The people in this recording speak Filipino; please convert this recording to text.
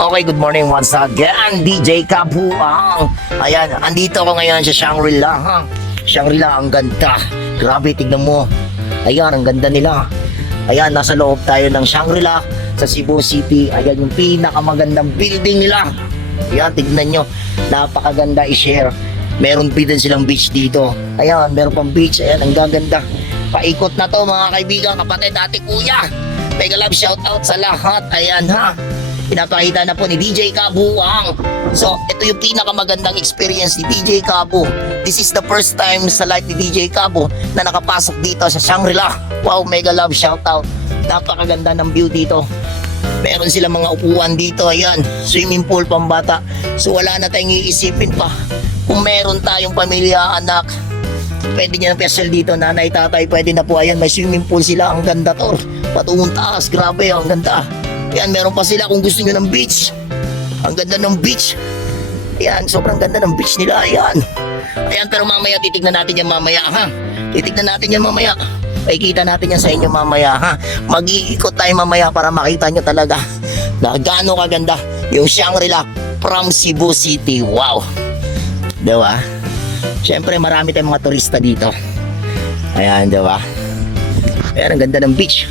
Okay, good morning once again, DJ Kabuang. Ayan, andito ako ngayon sa Shangri-La, ha? Shangri-La, ang ganda. Grabe, tignan mo. Ayan, ang ganda nila. Ayan, nasa loob tayo ng Shangri-La sa Cebu City. Ayan, yung pinakamagandang building nila. Ayan, tignan nyo. Napakaganda i-share. Meron pa din silang beach dito. Ayan, meron pang beach. Ayan, ang gaganda. Paikot na to mga kaibigan, kapatid, ate, kuya. Mega love shoutout sa lahat. Ayan ha. Pinapakita na po ni DJ Kabuang. So, ito yung pinakamagandang experience ni DJ Kabu. This is the first time sa life ni DJ Kabu na nakapasok dito sa Shangri-La. Wow, mega love shoutout. Napakaganda ng view dito. Meron silang mga upuan dito, ayan. Swimming pool pambata. So, wala na tayong iisipin pa. Kung meron tayong pamilya, anak, pwede niya ng pesel dito, nanay, tatay, pwede na po. Ayan, may swimming pool sila, ang ganda to. Patungong taas, grabe, ang ganda. Ayan, meron pa sila kung gusto niyo ng beach. Ang ganda ng beach. Ayan, sobrang ganda ng beach nila, ayan. Ayan, pero mamaya titignan natin yan mamaya, ha? Titignan natin yan mamaya. Makikita natin yan sa inyo mamaya, ha? Mag-iikot tayo mamaya para makita nyo talaga na gaano kaganda yung Shangri-La from Cebu City. Wow! Diba? Siyempre, marami tayong mga turista dito. Ayan, diba? Ayan, ang ganda ng beach.